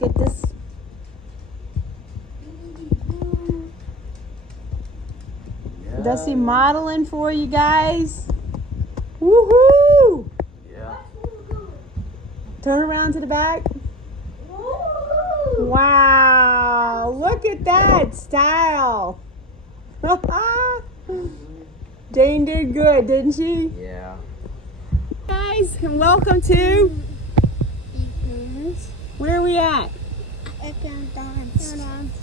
Get this. Yeah. Dusty modeling for you guys. Woohoo! Yeah. Turn around to the back. Wow, look at that style. Jane did good, didn't she? Yeah. Guys, and welcome to, where are we at?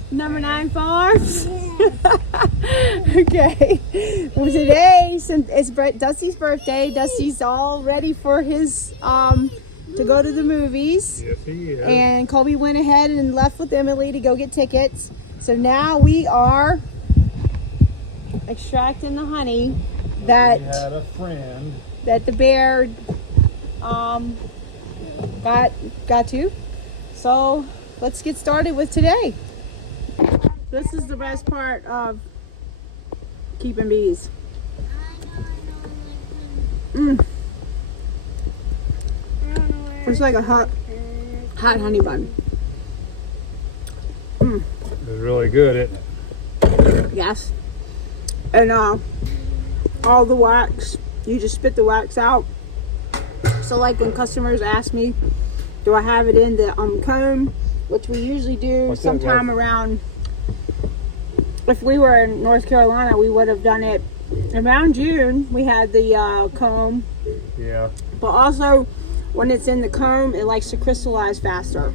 Number 9 Farms. Okay. Well, today, since it's Dusty's birthday, Dusty's all ready for his to go to the movies. Yes, he is. And Colby went ahead and left with Emily to go get tickets. So now we are extracting the honey that We had a friend. that the bear got to. So let's get started with today. This is the best part of keeping bees. It's like a hot honey bun. It was really good, isn't it? Yes. And all the wax, you just spit the wax out. So like when customers ask me, do I have it in the comb, which we usually do What's that, sometime around, if we were in North Carolina, we would have done it around June. We had the comb, Yeah. but also when it's in the comb, it likes to crystallize faster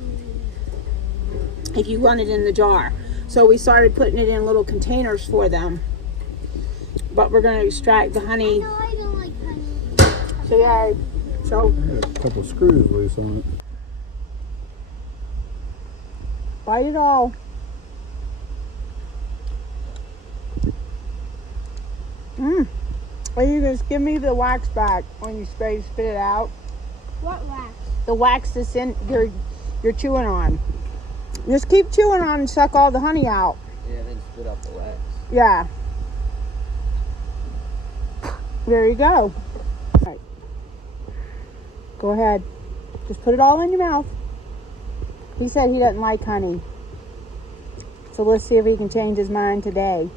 if you run it in the jar. So we started putting it in little containers for them. But we're going to extract the honey. I don't like honey. So yeah, so Had a couple screws loose on it. bite it all. Or you just give me the wax back when you spit it out. What wax? The wax that's in you're chewing on. Just keep chewing on and suck all the honey out. Yeah, then spit out the wax. Yeah. There you go. All right. Go ahead. Just put it all in your mouth. He said he doesn't like honey. So let's see if he can change his mind today.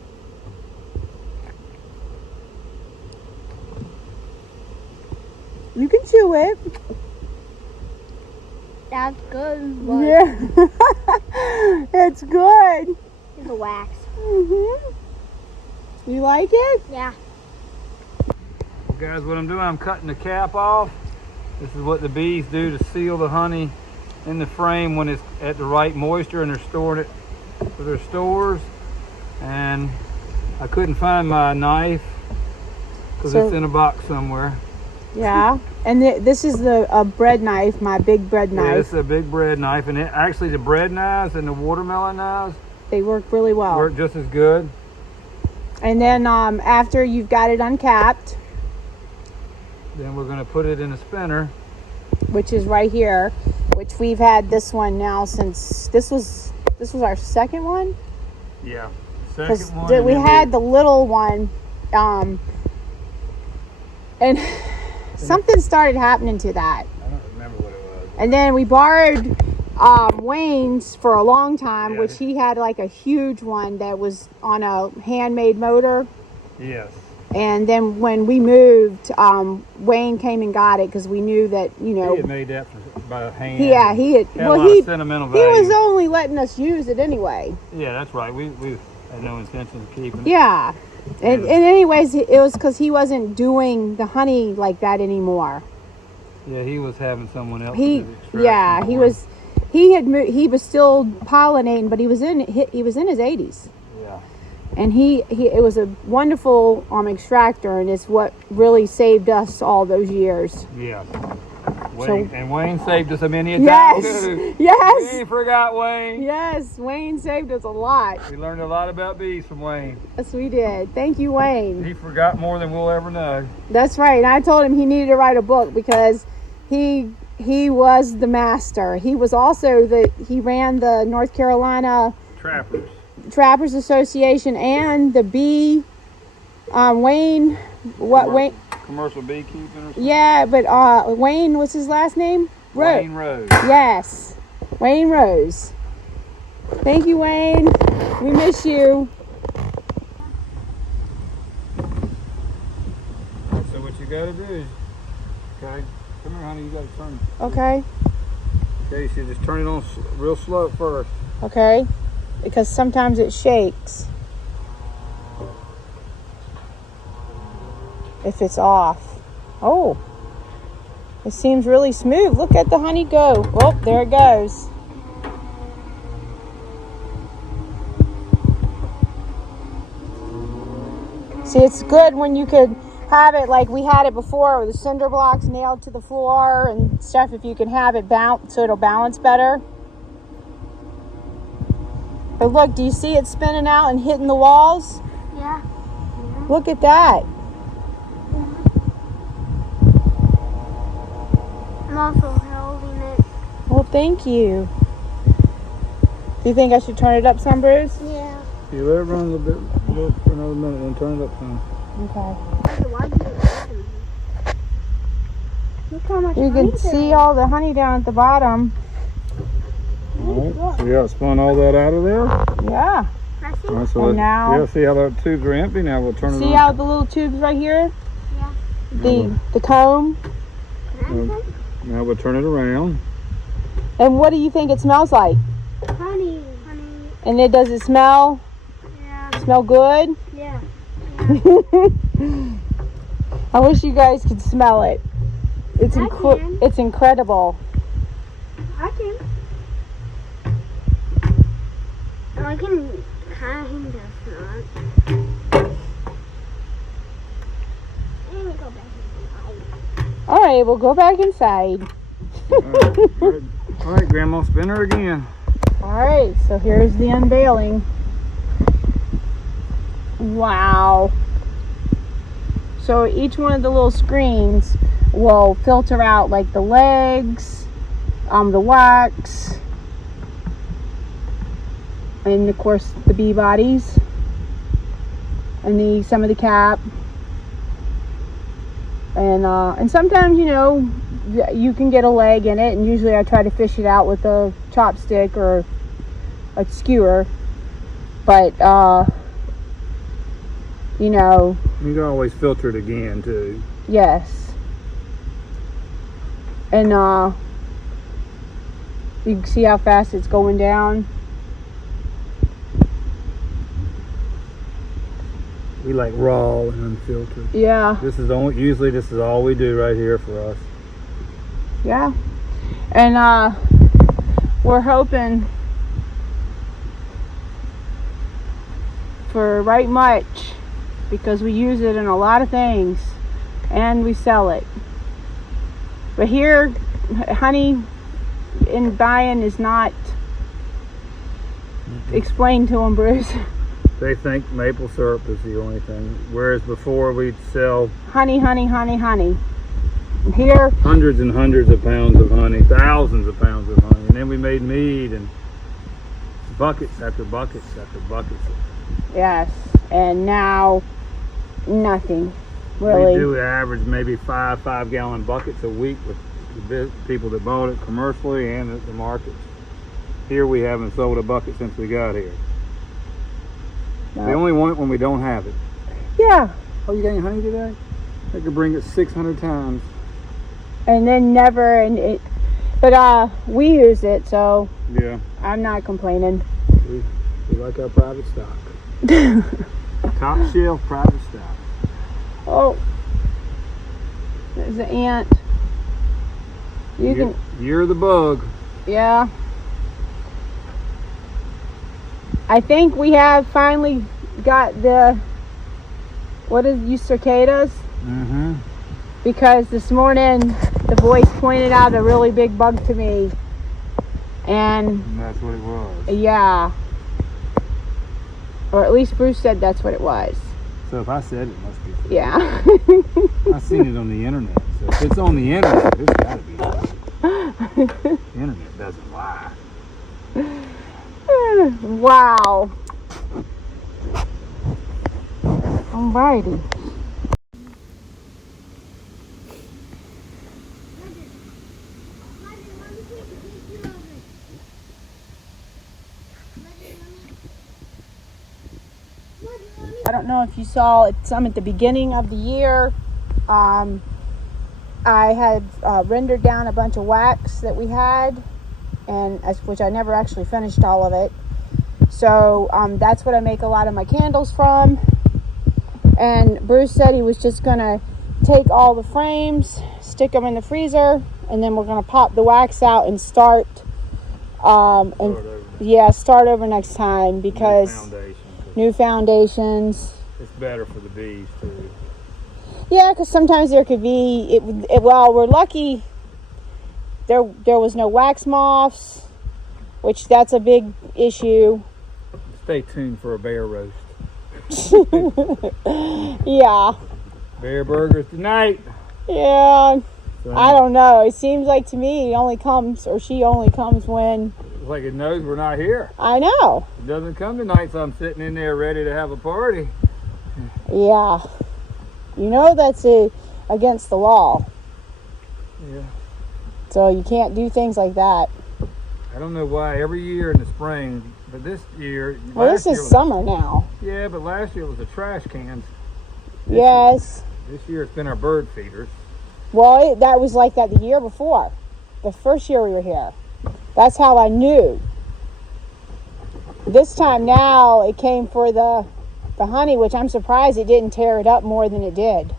You can chew it. That's good. But Yeah. It's good. the wax. You like it? Yeah. Well, guys, what I'm doing, I'm cutting the cap off. This is what the bees do to seal the honey in the frame when it's at the right moisture, and they're storing it for their stores. And I couldn't find my knife because So- it's in a box somewhere. Yeah. And this is a bread knife, my big bread Yeah, knife. it's a big bread knife, and actually the bread knives and the watermelon knives They work really well. work just as good. And then after you've got it uncapped, Then we're going to put it in a spinner. which is right here, which we've had this one now since this was our second one, Yeah. because Second one. and we then had the little one, and something started happening to that, I don't remember what it was. and then we borrowed Wayne's for a long time, Yeah. which he had like a huge one that was on a handmade motor. Yes. And then when we moved, Wayne came and got it because we knew that, you know, He had made that by hand. yeah, he had. Had a Well, lot he of sentimental he value. was only letting us use it anyway. Yeah, that's right. We had no intention of keeping it. Yeah, and anyways, it was because he wasn't doing the honey like that anymore. Yeah, he was having someone else. He, do the extraction yeah, for he him. was. He was still pollinating, but he was in his 80s. Yeah. And it was a wonderful extractor, and it's what really saved us all those years. Yeah. Wayne saved us a many a time Yes, too. yes, We ain't forgot Wayne. yes. Wayne saved us a lot. We learned a lot about bees from Wayne. Yes, we did. Thank you, Wayne. He forgot more than we'll ever know. That's right. And I told him he needed to write a book because he was the master. He was also he ran the North Carolina Trappers. Trappers Association and the bee. Wayne, Wayne? Commercial beekeeping or something? Yeah, but Wayne, what's his last name? Wayne Rose. Yes. Wayne Rose. Thank you, Wayne. We miss you. So what you gotta do is, okay, come here, honey. You gotta turn. Okay. Okay, so just turn it on real slow at first. Okay. Because sometimes it shakes. If it's off. Oh. It seems really smooth. Look at the honey go. Oh, there it goes. See, it's good when you could have it like we had it before with the cinder blocks nailed to the floor and stuff. If you can have it bounce so it'll balance better. But look, do you see it spinning out and hitting the walls? Yeah. Look at that. I'm also holding it. Well, thank you. Do you think I should turn it up some, Bruce? Yeah. You let it run a little bit, for another minute, then turn it up some. Okay. Why do you open it? Look how much You honey can see all the honey down at the bottom. Alright, so yeah, spun all that out of there. Yeah. I see. Alright, so And now- yeah, see how the tubes are empty? Now we'll turn it See on. how the little tubes right here? Yeah. The comb. Can I Now we'll turn it around. And what do you think it smells like? some? Honey. Honey. And does it smell Yeah. good? Yeah. I wish you guys could smell it. It's I can. it's incredible. I can. I can kind of not. Let me go back inside. All right, we'll go back inside. Alright, Grandma, spin her again. All right, so here's the unveiling. Wow. So each one of the little screens will filter out like the legs, the wax, and of course the bee bodies, and some of the cap. And sometimes, you know, you can get a leg in it, and usually I try to fish it out with a chopstick or a skewer. But you know, You can always filter it again too. yes. And you can see how fast it's going down. We like raw and unfiltered. Yeah, Usually this is all we do right here for us. yeah. And we're hoping for right much, because we use it in a lot of things and we sell it. But here, honey in buying is not explained to them, Bruce. They think maple syrup is the only thing, whereas before we'd sell Honey, honey, honey, honey. And here, hundreds and hundreds of pounds of honey, thousands of pounds of honey, and then we made mead and buckets after buckets after buckets. yes, and now nothing, really. We do average maybe 5 gallon buckets a week with the people that bought it commercially and at the markets. Here we haven't sold a bucket since we got here. No. They only want it when we don't have it. Yeah, Oh, you got any honey today? They could bring it 600 times. and then never, but we use it, so Yeah, I'm not complaining. we like our private stock. Top shelf private stock. Oh, there's an ant. You're the bug. Yeah. I think we have finally got cicadas? Mm-hmm. Because this morning the boys pointed out a really big bug to me. And And that's what it was. yeah. Or at least Bruce said that's what it was. So if I said it, must be true. Yeah. I've seen it on the internet. So if it's on the internet, it's gotta be true. The internet doesn't lie. Wow. Alrighty. I don't know if you saw it, some at the beginning of the year. I had rendered down a bunch of wax that we had, and which I never actually finished all of it. So that's what I make a lot of my candles from. And Bruce said he was just gonna take all the frames, stick them in the freezer, and then we're gonna pop the wax out and start. Start over next time because new foundations. It's better for the bees too. Yeah, because sometimes there could be well, we're lucky. There was no wax moths, which that's a big issue. Stay tuned for a bear roast. Yeah. Bear burgers tonight. Yeah. So, I don't know. It seems like to me she only comes when. It's like it knows we're not here. I know. It doesn't come tonight, so I'm sitting in there ready to have a party. Yeah. You know that's against the law. Yeah. So you can't do things like that. I don't know why every year in the spring, but this year. Well, this is summer now. Yeah, but last year it was the trash cans. Yes. This year it's been our bird feeders. Well, that was like that the year before. The first year we were here. That's how I knew. This time now it came for the honey, which I'm surprised it didn't tear it up more than it did.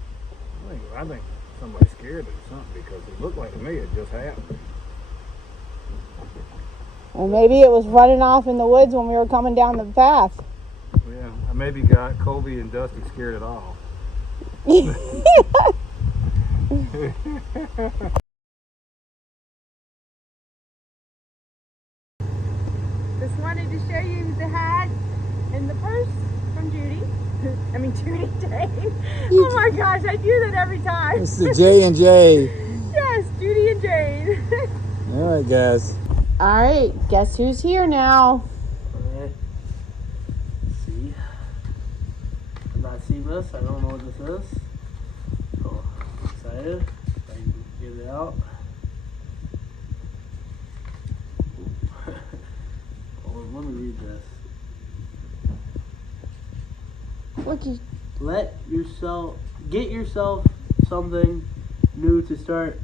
I think somebody scared it or something because it looked like to me it just happened. Or maybe it was running off in the woods when we were coming down the path. Yeah, I maybe got Colby and Dusty scared it off. Just wanted to show you the hat and the purse from Judy. I mean Judy Jane. Oh my gosh, I do that every time. It's the J&J. Yes, Judy and Jane. All right, guys. All right, guess who's here now? Alright. See. I've not seen this. I don't know what this is. Oh, I'm excited. I can get it out. Oh, let me read this. Get yourself something new to start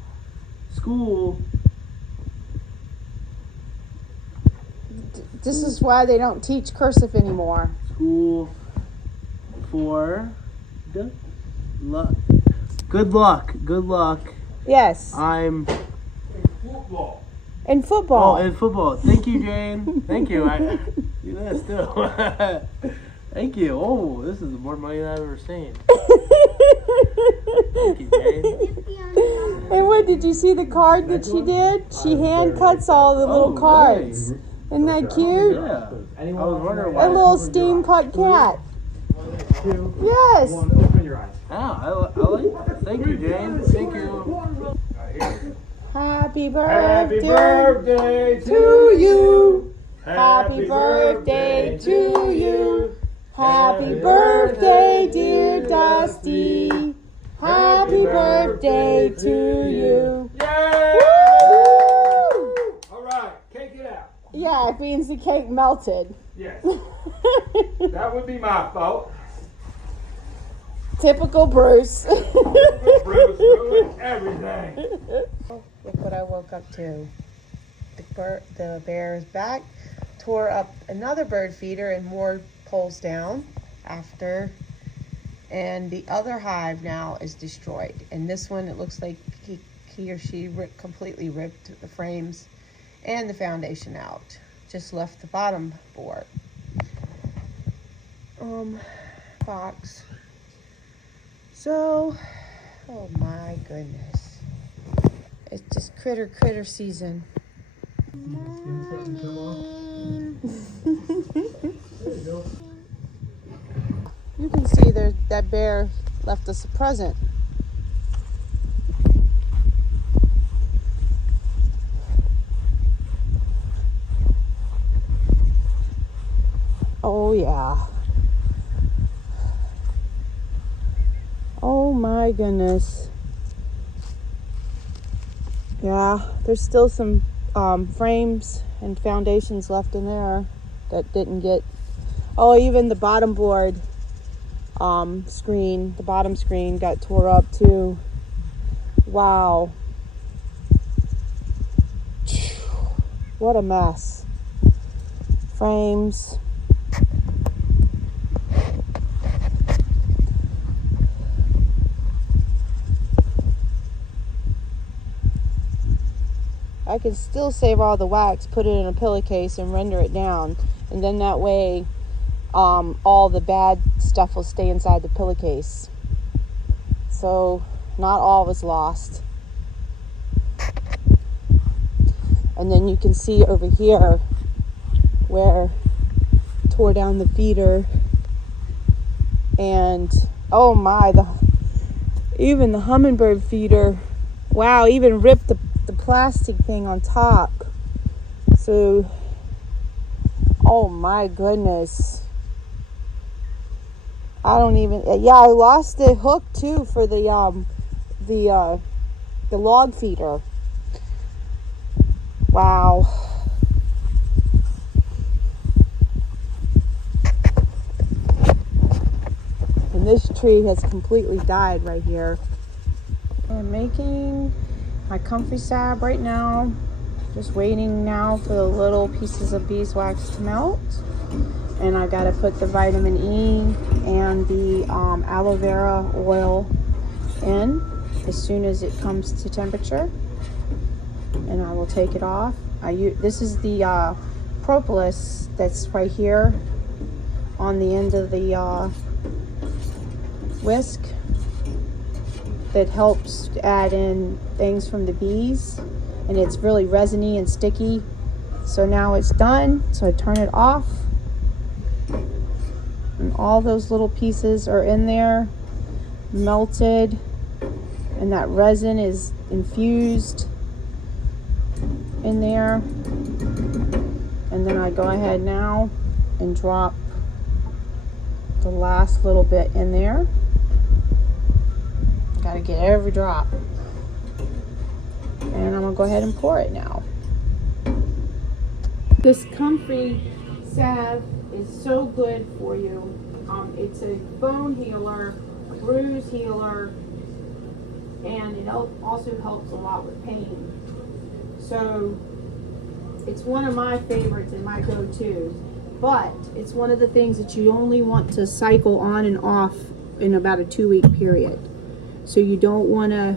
school. This is why they don't teach cursive anymore. School for good luck. Good luck. Good luck. Yes. I'm Football. In football. Oh, in football. Thank you, Jane. Thank you. I do this too. Thank you. Oh, this is more money than I've ever seen. Thank you, Jane. And what, did you see the card that she did? She hand cuts all the little cards. Really? Isn't that cute? Yeah. I was wondering why. A little steam cut cat. Yes. Open your eyes. Ah, I like that. Thank you, Jane. Thank you. Happy Happy birthday birthday to you. Happy birthday to you. Happy birthday, dear Dusty. Happy birthday to you. Yay! Woo! All right, cake it out. Yeah, it means the cake melted. Yes. That would be my fault. Typical Bruce. Bruce ruined everything. Look what I woke up to. The bear is back, tore up another bird feeder and more poles down after, and the other hive now is destroyed. And this one, it looks like he or she completely ripped the frames and the foundation out. Just left the bottom board. Box. So, oh my goodness. It's just critter season. You can see that bear left us a present. Oh yeah. Oh my goodness. Yeah, there's still some frames and foundations left in there that didn't get. Oh, even the bottom board screen, the bottom screen got tore up too. Wow. What a mess. Frames. I can still save all the wax, put it in a pillowcase and render it down. And then that way, all the bad stuff will stay inside the pillowcase. So not all is lost. And then you can see over here where I tore down the feeder, and oh my, even the hummingbird feeder, wow, even ripped the plastic thing on top. So, oh my goodness. I don't even, yeah, I lost the hook too for the log feeder. Wow. And this tree has completely died right here. I'm making my Comfrey salve right now. Just waiting now for the little pieces of beeswax to melt. And I gotta put the vitamin E and the aloe vera oil in as soon as it comes to temperature. And I will take it off. This is the propolis that's right here on the end of the whisk that helps add in things from the bees, and it's really resiny and sticky. So now it's done, so I turn it off, and all those little pieces are in there, melted, and that resin is infused in there. And then I go ahead now and drop the last little bit in there. Gotta get every drop. And I'm gonna go ahead and pour it now. This Comfrey salve is so good for you. It's a bone healer, bruise healer, and it also helps a lot with pain. So it's one of my favorites and my go-tos, but it's one of the things that you only want to cycle on and off in about a 2-week period. So you don't want to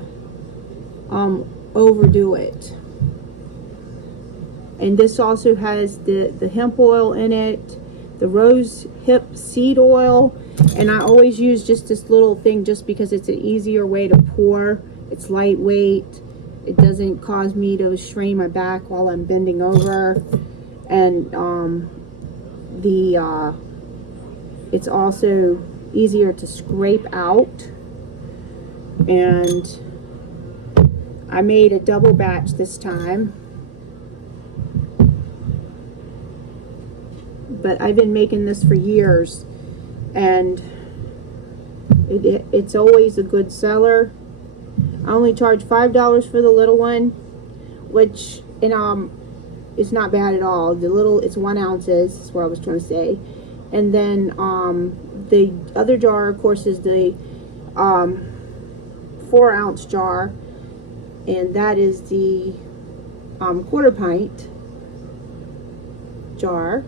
overdo it. And this also has the hemp oil in it, the rose hip seed oil, and I always use just this little thing just because it's an easier way to pour. It's lightweight. It doesn't cause me to strain my back while I'm bending over. And it's also easier to scrape out. And I made a double batch this time, but I've been making this for years, and it's always a good seller. I only charge $5 for the little one, which it's not bad at all. The little, it's 1 ounce is what I was trying to say. And then the other jar, of course, is the 4 ounce jar, and that is the 1/4 pint jar.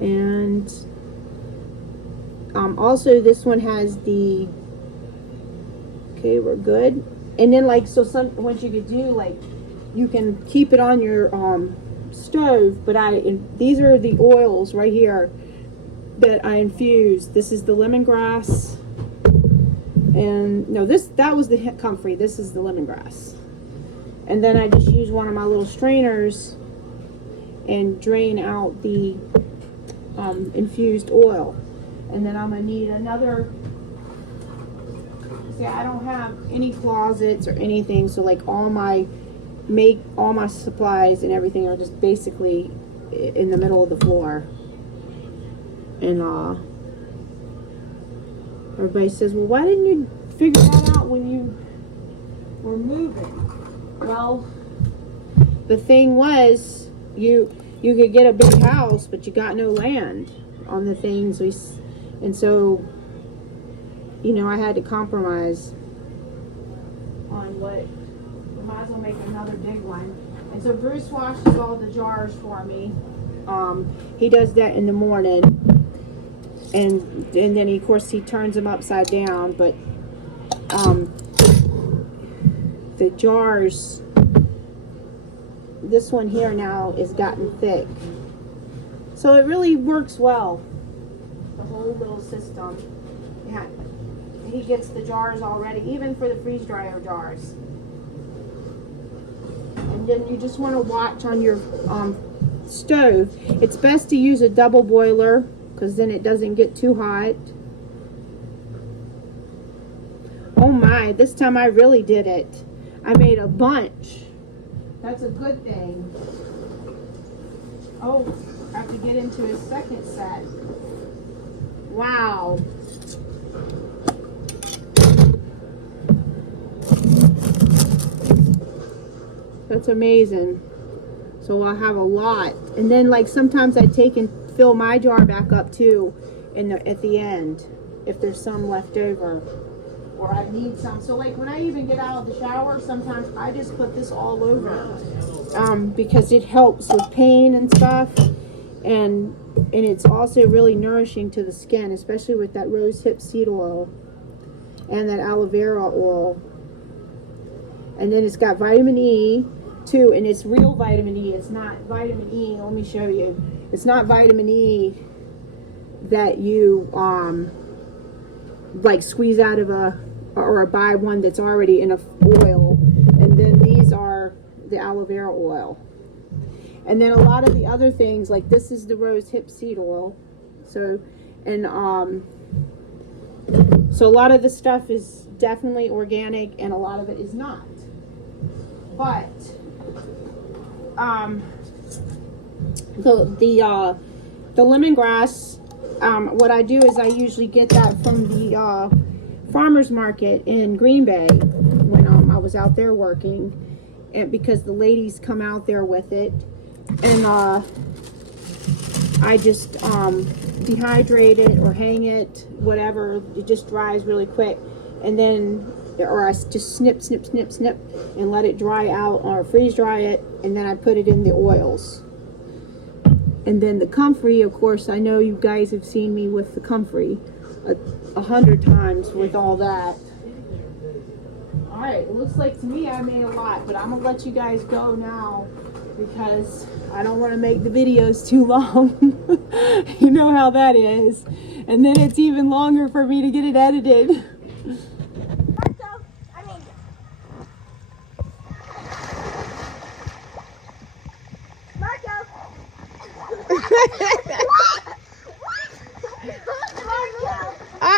And also this one has the, okay, we're good. And then like, so what you could do, like, you can keep it on your stove, but these are the oils right here that I infused. This is the lemongrass. And no, that was the Comfrey. This is the lemongrass. And then I just use one of my little strainers and drain out the infused oil. And then I'm gonna need another. See, I don't have any closets or anything, so like all my supplies and everything are just basically in the middle of the floor. And everybody says, well, why didn't you figure that out when you were moving? Well, the thing was, you could get a big house, but you got no land on the things And so, you know, I had to compromise on what, we might as well make another big one. And so Bruce washes all the jars for me. He does that in the morning. And then of course he turns them upside down, but the jars, this one here now is gotten thick. So it really works well, the whole little system. Yeah. He gets the jars already, even for the freeze dryer jars. And then you just want to watch on your stove. It's best to use a double boiler because then it doesn't get too hot. Oh my, this time I really did it. I made a bunch. That's a good thing. Oh, I have to get into his second set. Wow. That's amazing. So I'll have a lot. And then like sometimes I take and fill my jar back up too at the end if there's some left over. Or I need some. So like when I even get out of the shower, sometimes I just put this all over. Because it helps with pain and stuff. And it's also really nourishing to the skin, especially with that rose hip seed oil and that aloe vera oil. And then it's got vitamin E too, and it's real vitamin E. It's not vitamin E. Let me show you. It's not vitamin E that you like squeeze out of or buy one that's already in a oil. And then these are the aloe vera oil. And then a lot of the other things, like this is the rose hip seed oil. So, and so a lot of the stuff is definitely organic, and a lot of it is not. But the lemongrass, what I do is I usually get that from the farmers market in Green Bay when I was out there working, and because the ladies come out there with it, and I just dehydrate it or hang it, whatever. It just dries really quick, and then or I just snip and let it dry out or freeze dry it, and then I put it in the oils. And then the Comfrey, of course, I know you guys have seen me with the Comfrey 100 times with all that. Alright, it looks like to me I made a lot, but I'm gonna let you guys go now because I don't want to make the videos too long. You know how that is. And then it's even longer for me to get it edited.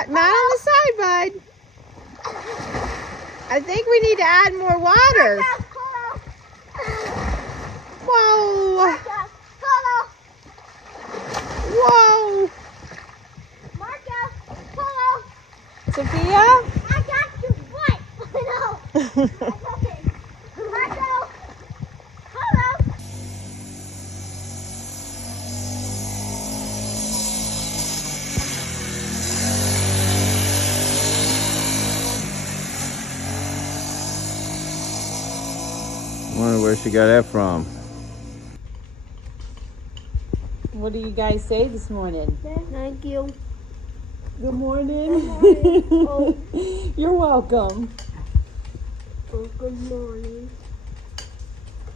Not on the side, bud. I think we need to add more water. Whoa. Whoa. Sophia? I got your foot. I know. Marco. Hello. I wonder where she got that from. What do you guys say this morning? Thank you. Good morning. Good morning. Oh. You're welcome. Good morning.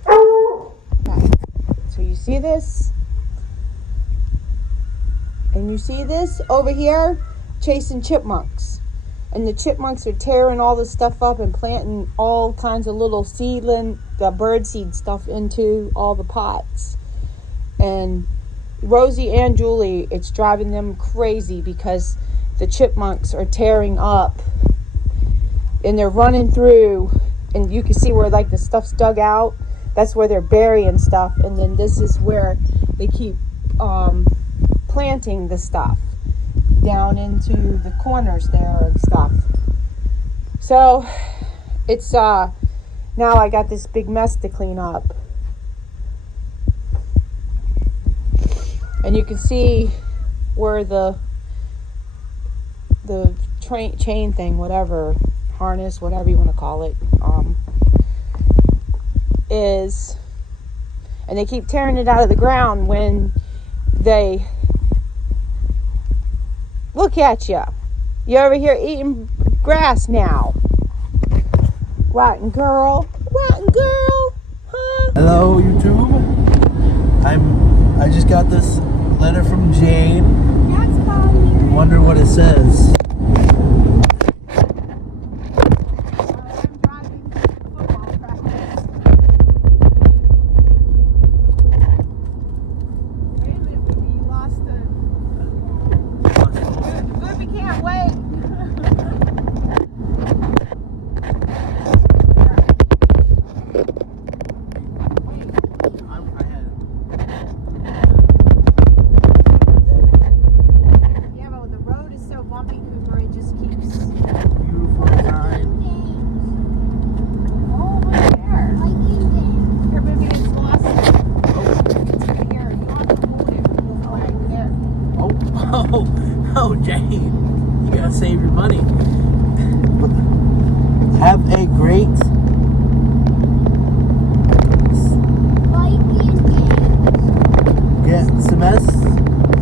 So you see this? And you see this over here? Chasing chipmunks. And the chipmunks are tearing all this stuff up and planting all kinds of little seedling, bird seed stuff into all the pots. And Rosie and Julie, it's driving them crazy because the chipmunks are tearing up and they're running through, and you can see where like the stuff's dug out. That's where they're burying stuff, and then this is where they keep planting the stuff down into the corners there and stuff. So it's now I got this big mess to clean up. And you can see where the the chain thing, whatever, harness, whatever you want to call it, is, and they keep tearing it out of the ground when they look at you. You're over here eating grass now. Rotten girl. Rotten girl. Huh? Hello, YouTube. I just got this letter from Jane. Wonder what it says. Oh, Jane, you gotta save your money. Have a great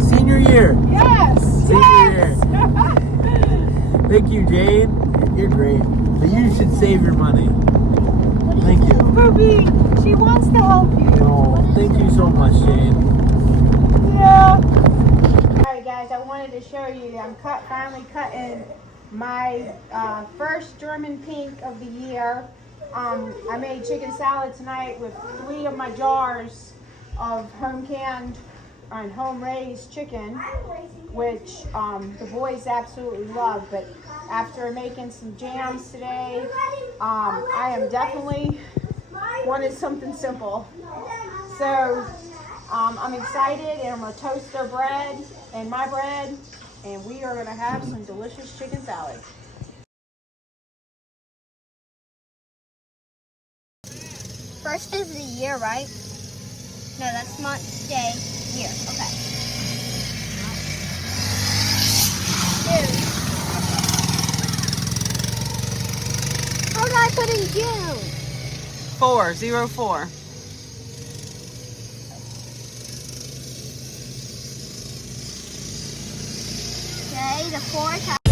senior year. Yes. Senior year. Thank you, Jane. You're great. But you should save your money. Thank you. Booby, she wants to help you. Oh, thank you so much, Jane. Yeah. Alright guys, I wanted to show you, I'm finally cutting my first German pink of the year. I made chicken salad tonight with 3 of my jars of home canned and home raised chicken, which the boys absolutely love. But after making some jams today, I am definitely wanted something simple. So I'm excited, and I'm going to toast their bread and my bread, and we are going to have some delicious chicken salad. First of the year, right? No, that's month, day, year. Okay. Dude. How did I put in June? 404. Okay, the 4th.